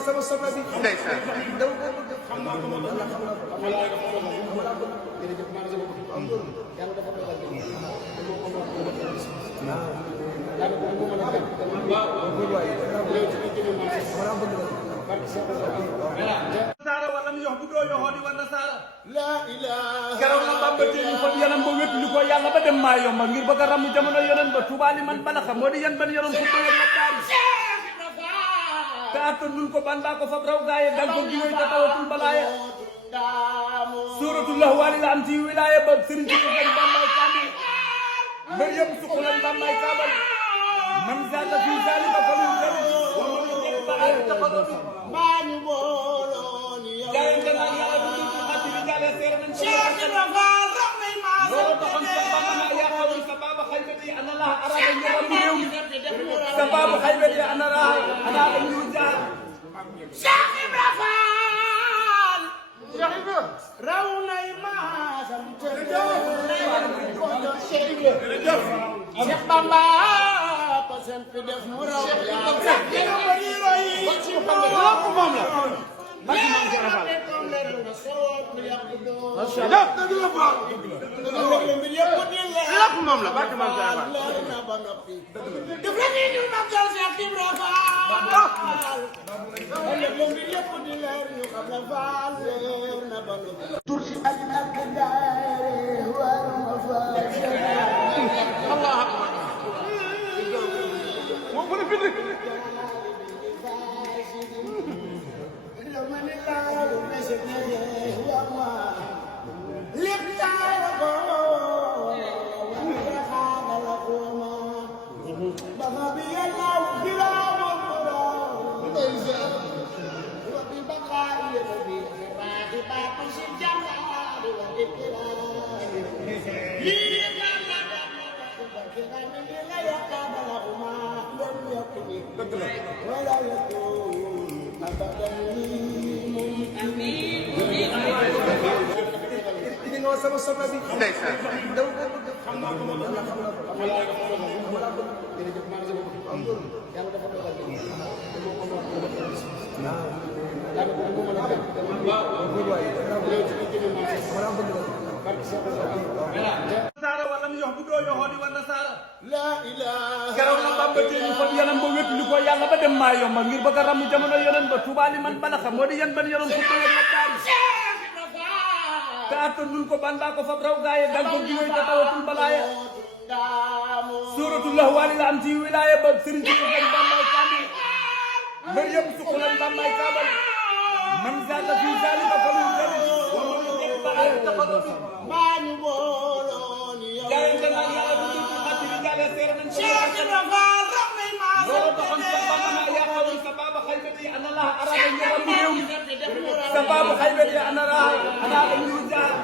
sama soxla bi ndeysaan daw ko bëgg xam naa ko moom la xam naa ko xam naa ko jërëjëf maa ngi sama bopp yàlla dafa dogal yàlla ko mo mën a jàpp saara wala mu yox bu doo yoxoo di wala saara la ilaha keroog la Bamba teeni ko yanam ba wéttu li ko yàlla ba dem maa yomba ngir bëgg a ramu jamono yonen ba Tuubaa li man balaxa moo di yan ban yonon ko doon la daal te attan nun ko ban baa ko fab raw gaaye dal ko jiwoy te tawatul balaaya suuratul lahwaali la am ci wilaaya ba sëriñ ci gan bambay kaamil mbër yëpp suqulan bambay kaabal man zaata fi zalika fa min jari wa man ba ay taqaddu bañu boolon jaay nga naan yàlla du ci xati bi jaale seere nañ cheikh rafa ramay ma loolu taxam sa baba na yaa xawul sa baba xaybati ana la arada ñëram réew mi sa baba xaybati ana la ana la ñu jaar cheikh rafa raw nay maasam Cheikh Bamba pasen fi def mu raw moom la barke maam Jaara def la ni ñu magal Cheikh Ibrahima Fall tur si ak daare war ma fa Allah mo ko bind sama soxla bi ndeysaan daw ko bëgg xam naa ko moom la xam naa ko xam naa ko jërëjëf maa ngi sama bopp yàlla dafa dogal yàlla ko mo mën a jàpp saara wala mu yox bu doo yoxoo di wala saara la ilaha keroog la Bamba teeni ko yanam ba wéttu li ko yàlla ba dem maa yomba ngir bëgg a ramu jamono yonen ba Tuubaa li man balaxa moo di yan ban yonon ko doon la daal te attan nun ko ban baa ko fab raw gaaye dal ko jiwoy te tawatul balaaya suuratul lahwaali la am ci wilaaya ba sëriñ ci gan bambay kaamil mbër yëpp suqulan bambay kaabal man zaata fi zalika fa min jari wa man ba ay taqaddu bañu boolon jaay nga naan yàlla du ci xati bi jaale seere nañ cheikh rafa ramay ma loolu taxam sa baba na yaa xawul sa baba xaybati ana la arada ñëram réew mi sa baba xaybati ana la ana la ñu jaar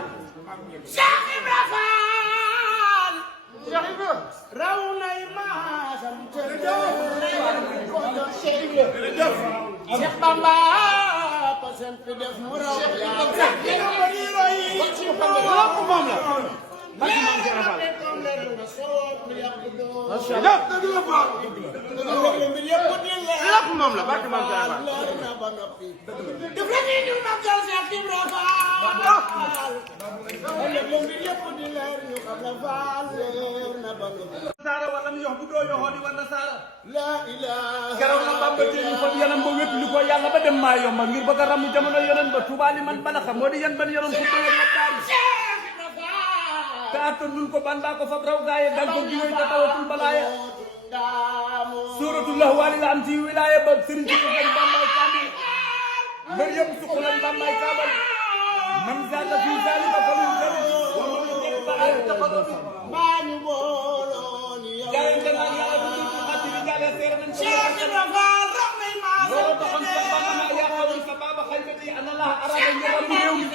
cheikh rafa raw nay maasam Cheikh Bamba pasen fi def mu raw moom la barke maam Jaara Fall moom la barke maam Jaara Fall def la ni ñu magal Cheikh Ibrahima saara wala mu yox bu doo yoxoo di wala saara la ilaha keroog la Bamba teeni ko yanam ba wéttu li ko yàlla ba dem maa yomba ngir bëgg a ramu jamono yonen ba Tuubaa li man balaxa moo di yan ban yonon ko doon la daal te attan nun ko ban baa ko fab raw gaaye dal ko jiwoy te tawatul balaaya suuratul lahwaali la am ci wilaaya ba sëriñ ci gan bambay kaamil mbër yëpp suqulan bambay kaabal man zaata fi zalika fa min jari wa man ba ay taqaddu bañu boolon jaay nga naan yàlla du ci xati bi jaale seere nañ cheikh rafa ramay ma loolu taxam sa baba na yaa xawul sa baba xaybati ana la arada ñëram réew mi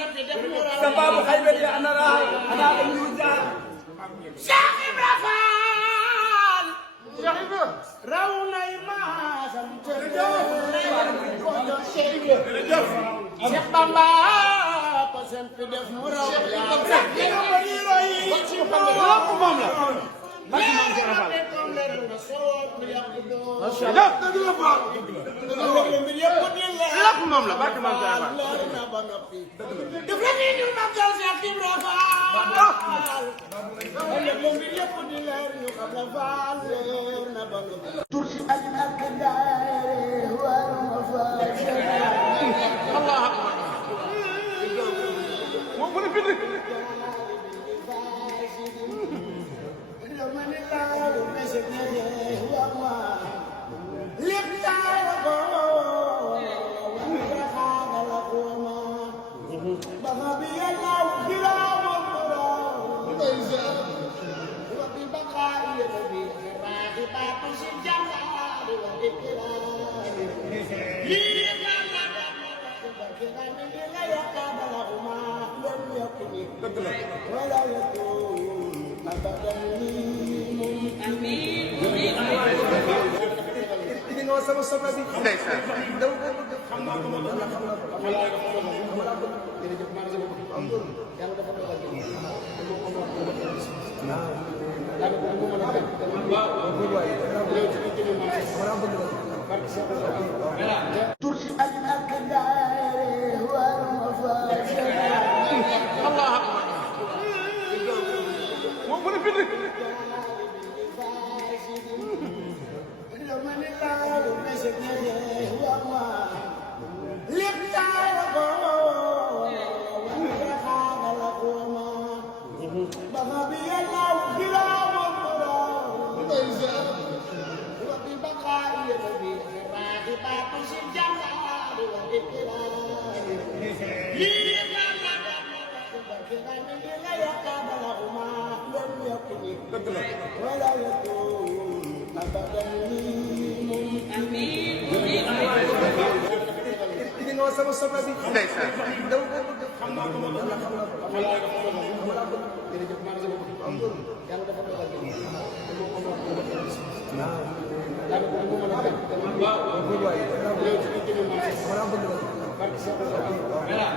sa baba xaybati ana la ana la ñu jaar cheikh rafa raw nay maasam Cheikh Bamba ko sempi def mu raw moom la barke maam Cheikh Fall def la ni ñu magal Cheikh Ibra Fall lépp di leer ñu xam la Fall leer na ba noppi tursi al akdar wal mafasir Allah akbar mo bu bind sama soxna bi ndeysaan daw ko bëgg xam naa ko moom la xam naa ko jërëjëf maa ngi yàlla dafa dogal tursi al akdar wal mafasir Allah akbar mo bu bind sama soxna bi ndeysaan daw ko bëgg xam naa ko moom la xam naa ko jërëjëf maa ngi yàlla dafa dogal waaw